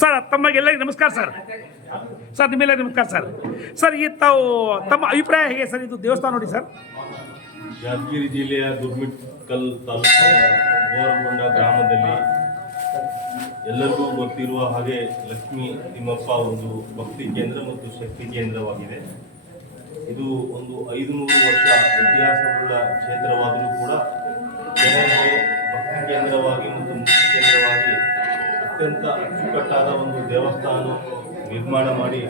Sir ತಮಗೆಲ್ಲರಿಗೂ ನಮಸ್ಕಾರ sir. Sir ನಿಮ್ಮೆಲ್ಲರಿಗೂ ನಮಸ್ಕಾರ ಸರ್. ಸರ್ ಈ ತಾವು ತಮ್ಮ ಅಭಿಪ್ರಾಯ ಹೇಗೆ ಸರ್ ಇದು ದೇವಸ್ಥಾನ ನೋಡಿ ಸರ್? ಯಾದಗಿರಿ ಜಿಲ್ಲೆಯ ಗುರ್ಮಿಟ್ಕಲ್ ತಾಲೂಕು ಗೋರಗೊಂಡ ಗ್ರಾಮದಲ್ಲಿ ಎಲ್ಲರಿಗೂ ಗೊತ್ತಿರುವ ಹಾಗೆ ಲಕ್ಷ್ಮೀ ತಿಮ್ಮಪ್ಪ ಒಂದು ಭಕ್ತಿ ಕೇಂದ್ರ ಮತ್ತು ಶಕ್ತಿ ಕೇಂದ್ರವಾಗಿದೆ. ಇದು ಒಂದು 500 ವರ್ಷ ಇತಿಹಾಸವುಳ್ಳ ಕ್ಷೇತ್ರವಾದರೂ ಕೂಡ ಜನರಿಗೆ ಭಕ್ತಿ ಕೇಂದ್ರವಾಗಿ ಮತ್ತು ಮುಕ್ತಿ ಕೇಂದ್ರವಾಗಿ ಅತ್ಯಂತ ಅಚ್ಚುಕಟ್ಟಾದ ಒಂದು ದೇವಸ್ಥಾನವನ್ನು ನಿರ್ಮಾಣ ಮಾಡಿ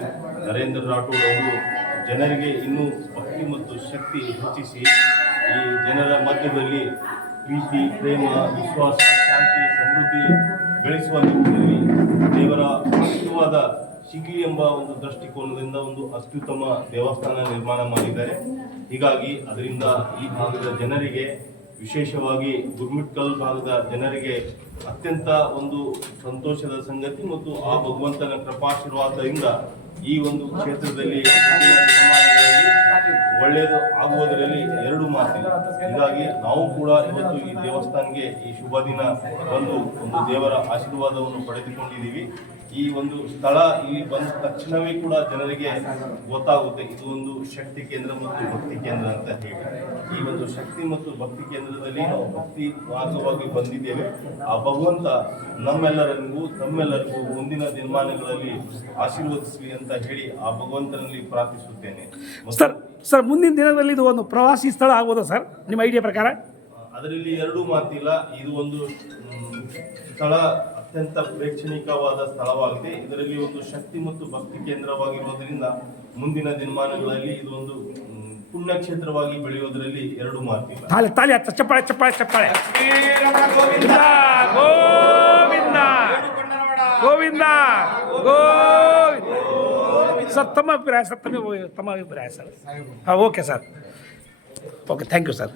ನರೇಂದ್ರ ರಾಠೋಡ್ ಅವರು ಜನರಿಗೆ ಇನ್ನೂ ಭಕ್ತಿ ಮತ್ತು ಶಕ್ತಿ ಹೆಚ್ಚಿಸಿ ಈ ಜನರ ಮಧ್ಯದಲ್ಲಿ ಪ್ರೀತಿ, ಪ್ರೇಮ, ವಿಶ್ವಾಸ, ಶಾಂತಿ, ಸಮೃದ್ಧಿ ಬೆಳೆಸುವ ನಿಟ್ಟಿನಲ್ಲಿ ದೇವರ ಆಶೀರ್ವಾದ ಸಿಗಲಿ ಎಂಬ ಒಂದು ದೃಷ್ಟಿಕೋನದಿಂದ ಒಂದು ಅತ್ಯುತ್ತಮ ದೇವಸ್ಥಾನ ನಿರ್ಮಾಣ ಮಾಡಿದ್ದಾರೆ. ಹೀಗಾಗಿ ಅದರಿಂದ ಈ ಭಾಗದ ಜನರಿಗೆ, ವಿಶೇಷವಾಗಿ ಗುರ್ಮಿಟ್ಕಲ್ ಭಾಗದ ಜನರಿಗೆ ಅತ್ಯಂತ ಒಂದು ಸಂತೋಷದ ಸಂಗತಿ ಮತ್ತು ಆ ಭಗವಂತನ ಕೃಪಾಶೀರ್ವಾದದಿಂದ ಈ ಒಂದು ಕ್ಷೇತ್ರದಲ್ಲಿ ಒಳ್ಳೆಯದು ಆಗುವುದರಲ್ಲಿ ಎರಡು ಮಾತಿಲ್ಲ. ಹೀಗಾಗಿ ನಾವು ಕೂಡ ಇವತ್ತು ಈ ದೇವಸ್ಥಾನಕ್ಕೆ ಈ ಶುಭ ದಿನ ಬಂದು ಒಂದು ದೇವರ ಆಶೀರ್ವಾದವನ್ನು ಪಡೆದುಕೊಂಡಿದ್ದೀವಿ. ಈ ಒಂದು ಸ್ಥಳ ಇಲ್ಲಿ ಬಂದ ತಕ್ಷಣವೇ ಕೂಡ ಜನರಿಗೆ ಗೊತ್ತಾಗುತ್ತೆ ಇದು ಒಂದು ಶಕ್ತಿ ಕೇಂದ್ರ ಮತ್ತು ಭಕ್ತಿ ಕೇಂದ್ರ ಅಂತ ಹೇಳಿ. ಈ ಒಂದು ಶಕ್ತಿ ಮತ್ತು ಭಕ್ತಿ ಕೇಂದ್ರದಲ್ಲಿ ನಾವು ಭಕ್ತಿ ಮಾರ್ಗವಾಗಿ ಬಂದಿದ್ದೇವೆ. ಆ ಭಗವಂತ ನಮ್ಮೆಲ್ಲರಿಗೂ ತಮ್ಮೆಲ್ಲರಿಗೂ ಮುಂದಿನ ದಿನಮಾನಗಳಲ್ಲಿ ಆಶೀರ್ವದಿಸಲಿ ಅಂತ ಹೇಳಿ ಆ ಭಗವಂತನಲ್ಲಿ ಪ್ರಾರ್ಥಿಸುತ್ತೇನೆ. ಸರ್ ಮುಂದಿನ ದಿನದಲ್ಲಿ ಇದು ಒಂದು ಪ್ರವಾಸಿ ಸ್ಥಳ ಆಗ್ಬೋದಾ ಸರ್ ನಿಮ್ಮ ಐಡಿಯಾ ಪ್ರಕಾರ? ಅದರಲ್ಲಿ ಎರಡೂ ಮಾತಿಲ್ಲ. ಇದು ಒಂದು ಸ್ಥಳ ಅತ್ಯಂತ ಪ್ರೇಕ್ಷಣೀಯವಾದ ಸ್ಥಳವಾಗಿದೆ. ಇದರಲ್ಲಿ ಒಂದು ಶಕ್ತಿ ಮತ್ತು ಭಕ್ತಿ ಕೇಂದ್ರವಾಗಿರುವುದರಿಂದ ಮುಂದಿನ ದಿನಮಾನಗಳಲ್ಲಿ ಇದು ಒಂದು ಪುಣ್ಯಕ್ಷೇತ್ರವಾಗಿ ಬೆಳೆಯುವುದರಲ್ಲಿ ಎರಡು ಮಾತಿಲ್ಲ. ತಾಲಿ ಚಪ್ಪಾಳೆ ಚಪ್ಪಾಳೆ ಚಪ್ಪಾಳೆ. ಗೋವಿಂದ ಗೋವಿಂದ ಗೋವಿಂದ ಗೋವಿಂದ. ಸರ್ ತಮ್ಮ ಅಭಿಪ್ರಾಯ ಸರ್, ತಮ್ಮ ಅಭಿಪ್ರಾಯ ಸರ್? ಹಾಂ okay sir, okay thank you sir.